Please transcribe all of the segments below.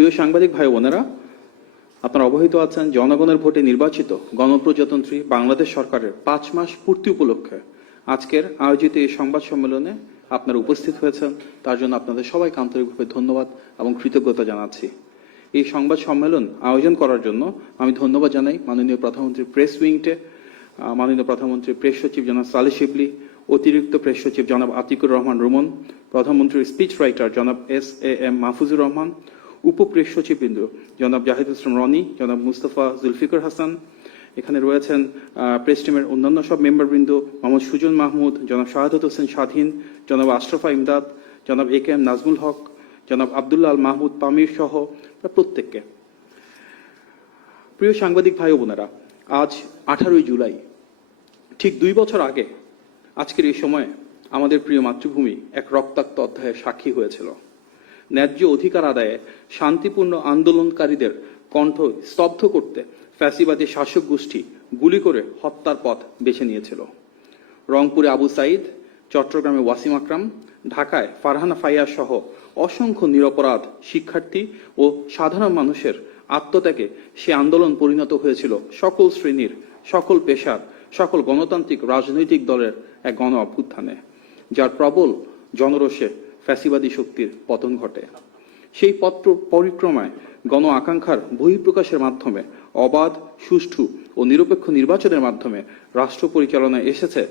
প্রিয় সাংবাদিক ভাই বোনেরা, আপনারা অবহিত আছেন জনগণের ভোটে নির্বাচিত গণপ্রজাতন্ত্রী বাংলাদেশ সরকারের 5 মাস পূর্তি উপলক্ষে আজকের আয়োজিত এই সংবাদ সম্মেলনে আপনারা উপস্থিত হয়েছেন। তার জন্য আপনাদের সবাইকে আন্তরিকভাবে ধন্যবাদ এবং কৃতজ্ঞতা জানাচ্ছি। এই সংবাদ সম্মেলন আয়োজন করার জন্য আমি ধন্যবাদ জানাই মাননীয় প্রধানমন্ত্রীর প্রেস উইংকে, মাননীয় প্রধানমন্ত্রীর প্রেস সচিব জনাব সালেহ শিবলি, অতিরিক্ত প্রেস সচিব জনাব আতিকুর রহমান রুমন, প্রধানমন্ত্রীর স্পিচ রাইটার জনাব SAM মাহফুজুর রহমান, উপপ্রেস সচিববৃন্দ জনাব জাহিদ ইসলাম রনি, জনাব মুস্তফা জুলফিকার হাসান, এখানে রয়েছেন প্রেস টিমের অন্যান্য সব মেম্বারবৃন্দ, মোহাম্মদ সুজন মাহমুদ, জনাব শাহাদত হোসেন স্বাধীন, জনাব আশরাফা ইমদাদ, জনাব AKM নাজমুল হক, জনাব আব্দুল্লাহ আল মাহমুদ পামির সহ প্রত্যেককে। প্রিয় সাংবাদিক ভাই বোনেরা, আজ 18ই জুলাই, ঠিক 2 বছর আগে আজকের এই সময়ে আমাদের প্রিয় মাতৃভূমি এক রক্তাক্ত অধ্যায়ের সাক্ষী হয়েছিল। ন্যায্য অধিকার আদায়ে শান্তিপূর্ণ আন্দোলনকারীদের কণ্ঠ স্তব্ধ করতে ফ্যাসিবাদী শাসক গোষ্ঠী গুলি করে হত্যার পথ বেছে নিয়েছিল। রংপুরে আবু সাইদ, চট্টগ্রামে ওয়াসিম আকরাম, ঢাকায় ফারহানা ফাইয়া সহ অসংখ্য নিরপরাধ শিক্ষার্থী ও সাধারণ মানুষের আত্মত্যাগে সে আন্দোলন পরিণত হয়েছিল সকল শ্রেণীর, সকল পেশার, সকল গণতান্ত্রিক রাজনৈতিক দলের এক গণ অভ্যুত্থানে, যার প্রবল জনরোষে ফ্যাসিবাদী শক্তির পতন ঘটে। সেই পথ পরিক্রমায় গণ আকাঙ্ক্ষার বহিঃপ্রকাশের মাধ্যমে অবাধ, সুষ্ঠু ও নিরপেক্ষ নির্বাচনের মাধ্যমে রাষ্ট্র পরিচালনায় এসেছে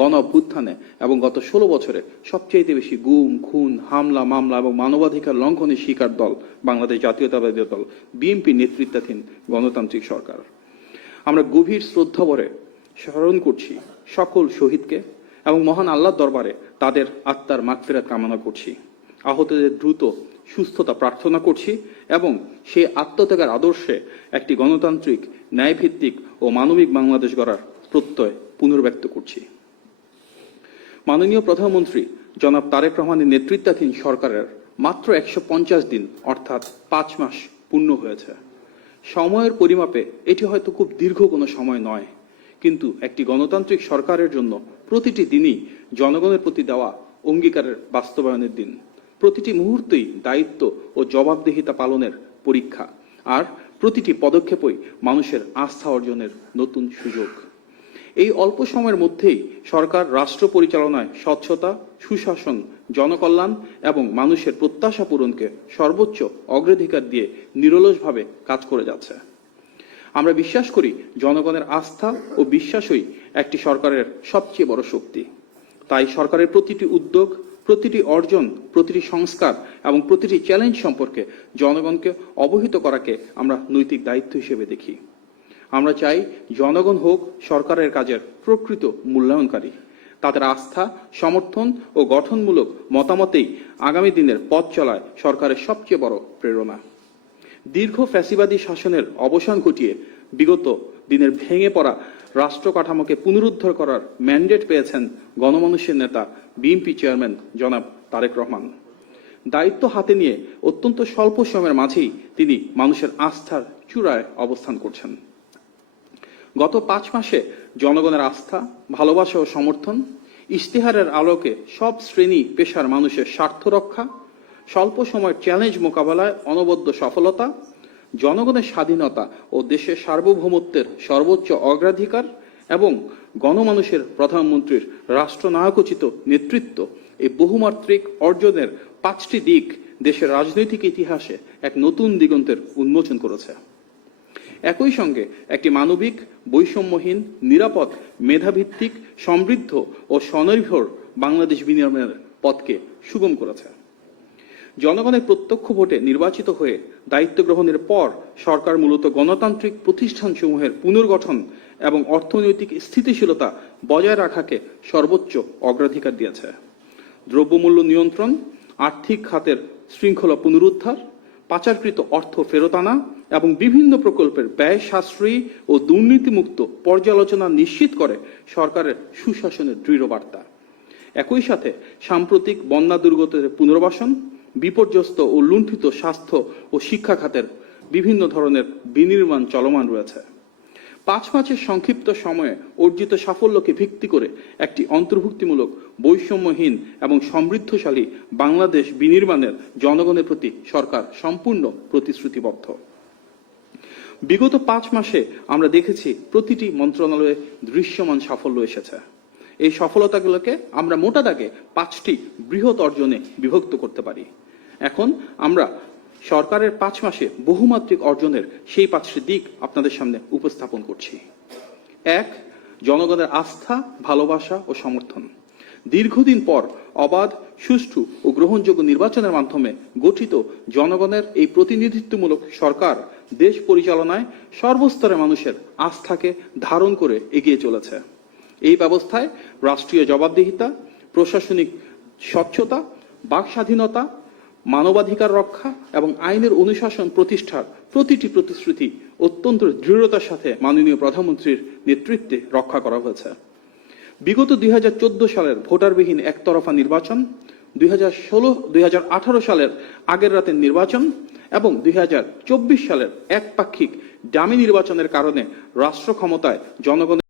গণ অভ্যুত্থানে এবং গত 16 বছরে সবচেয়ে বেশি গুম, খুন, হামলা, মামলা এবং মানবাধিকার লঙ্ঘনের শিকার দল বাংলাদেশ জাতীয়তাবাদী দল BNP নেতৃত্বাধীন গণতান্ত্রিক সরকার। আমরা গভীর শ্রদ্ধাভরে স্মরণ করছি সকল শহীদকে এবং মহান আল্লাহর দরবারে তাদের আত্মার মাগফিরাত কামনা করছি। আহতদের দ্রুত সুস্থতা প্রার্থনা করছি এবং সেই আত্মত্যাগের আদর্শে একটি গণতান্ত্রিক, ন্যায়ভিত্তিক ও মানবিক বাংলাদেশ গড়ার প্রত্যয় পুনর্ব্যক্ত করছি। মাননীয় প্রধানমন্ত্রী জনাব তারেক রহমানের নেতৃত্বাধীন সরকারের মাত্র 150 দিন অর্থাৎ 5 মাস পূর্ণ হয়েছে। সময়ের পরিমাপে এটি হয়তো খুব দীর্ঘ কোনো সময় নয়, কিন্তু একটি গণতান্ত্রিক সরকারের জন্য প্রতিটি দিনই জনগণের প্রতি দেওয়া অঙ্গীকারের বাস্তবায়নের দিন। প্রতিটি মুহূর্তেই দায়িত্ব ও জবাবদিহিতা পালনের পরীক্ষা, আর প্রতিটি পদক্ষেপই মানুষের আস্থা অর্জনের নতুন সুযোগ। এই অল্প সময়ের মধ্যেই সরকার রাষ্ট্র পরিচালনায় স্বচ্ছতা, সুশাসন, জনকল্যাণ এবং মানুষের প্রত্যাশা পূরণকে সর্বোচ্চ অগ্রাধিকার দিয়ে নিরলসভাবে কাজ করে যাচ্ছে। আমরা বিশ্বাস করি জনগণের আস্থা ও বিশ্বাসই একটি সরকারের সবচেয়ে বড় শক্তি। তাই সরকারের প্রতিটি উদ্যোগ, প্রতিটি অর্জন, প্রতিটি সংস্কার এবং প্রতিটি চ্যালেঞ্জ সম্পর্কে জনগণকে অবহিত করাকে আমরা নৈতিক দায়িত্ব হিসেবে দেখি। আমরা চাই জনগণ হোক সরকারের কাজের প্রকৃত মূল্যায়নকারী। তাদের আস্থা, সমর্থন ও গঠনমূলক মতামতেই আগামী দিনের পথ চলায় সরকারের সবচেয়ে বড় প্রেরণা। দীর্ঘ ফ্যাসিবাদী শাসনের অবসান ঘটিয়ে বিগত দিনের ভেঙে পড়া রাষ্ট্র কাঠামোকে পুনরুদ্ধার করার ম্যান্ডেট পেয়েছেন গণমানুষের নেতা BNP চেয়ারম্যান জনাব তারেক রহমান। দায়িত্ব হাতে নিয়ে অত্যন্ত স্বল্প সময়ের মাঝেই তিনি মানুষের আস্থার চূড়ায় অবস্থান করছেন। গত 5 মাসে জনগণের আস্থা, ভালোবাসা ও সমর্থন, ইশতেহারের আলোকে সব শ্রেণী পেশার মানুষের স্বার্থ রক্ষা, স্বল্প সময়ের চ্যালেঞ্জ মোকাবেলায় অনবদ্য সফলতা, জনগণের স্বাধীনতা ও দেশের সার্বভৌমত্বের সর্বোচ্চ অগ্রাধিকার এবং গণমানুষের প্রধানমন্ত্রীর রাষ্ট্রনায়কোচিত নেতৃত্ব, এই বহুমাত্রিক অর্জনের 5টি দিক দেশের রাজনৈতিক ইতিহাসে এক নতুন দিগন্তের উন্মোচন করেছে। একই সঙ্গে একটি মানবিক, বৈষম্যহীন, নিরাপদ, মেধাভিত্তিক, সমৃদ্ধ ও স্বনির্ভর বাংলাদেশ বিনির্মাণের পথকে সুগম করেছে। জনগণের প্রত্যক্ষ ভোটে নির্বাচিত হয়ে দায়িত্ব গ্রহণের পর সরকার মূলত গণতান্ত্রিক প্রতিষ্ঠানসমূহের পুনর্গঠন এবং অর্থনৈতিক স্থিতিশীলতা বজায় রাখাকে সর্বোচ্চ অগ্রাধিকার দিয়েছে। দ্রব্যমূল্য নিয়ন্ত্রণ, আর্থিক খাতের শৃঙ্খলা পুনরুদ্ধার, পাচারকৃত অর্থ ফেরত আনা এবং বিভিন্ন প্রকল্পের ব্যয় সাশ্রয়ী ও দুর্নীতিমুক্ত পর্যালোচনা নিশ্চিত করে সরকারের সুশাসনের দৃঢ় বার্তা। একই সাথে সাম্প্রতিক বন্যা দুর্গতদের পুনর্বাসন, বিপর্যস্ত ও লুণ্ঠিত স্বাস্থ্য ও শিক্ষা খাতের বিভিন্ন ধরনের বিনির্মাণ চলমান রয়েছে। 5 মাসের সংক্ষিপ্ত সময়ে অর্জিত সাফল্যকে ভিত্তি করে একটি অন্তর্ভুক্তিমূলক, বৈষম্যহীন এবং সমৃদ্ধশালী বাংলাদেশ বিনির্মাণের জনগণের প্রতি সরকার সম্পূর্ণ প্রতিশ্রুতিবদ্ধ। বিগত 5 মাসে আমরা দেখেছি প্রতিটি মন্ত্রণালয়ে দৃশ্যমান সাফল্য এসেছে। এই সফলতাগুলোকে আমরা মোটা দাগে 5টি বৃহৎ অর্জনে বিভক্ত করতে পারি। এখন আমরা সরকারের 5 মাসে বহুমাত্রিক অর্জনের সেই 5টি দিক আপনাদের সামনে উপস্থাপন করছি। 1, জনগণের আস্থা, ভালোবাসা ও সমর্থন। দীর্ঘদিন পর অবাধ, সুষ্ঠু ও গ্রহণযোগ্য নির্বাচনের মাধ্যমে গঠিত জনগণের এই প্রতিনিধিত্বমূলক সরকার দেশ পরিচালনায় সর্বস্তরের মানুষের আস্থাকে ধারণ করে এগিয়ে চলেছে। এই ব্যবস্থায় রাষ্ট্রীয় জবাবদিহিতা, প্রশাসনিক স্বচ্ছতা, বাক স্বাধীনতা, মানবাধিকার রক্ষা এবং আইনের অনুশাসন প্রতিষ্ঠার প্রতিটি প্রতিশ্রুতি অত্যন্ত দৃঢ়তার সাথে মাননীয় প্রধানমন্ত্রীর নেতৃত্বে রক্ষা করা হয়েছে। বিগত 2014 সালের ভোটারবিহীন একতরফা নির্বাচন, 2018 সালের আগের রাতের নির্বাচন এবং 2024 সালের একপাক্ষিক ডামি নির্বাচনের কারণে রাষ্ট্র ক্ষমতায় জনগণের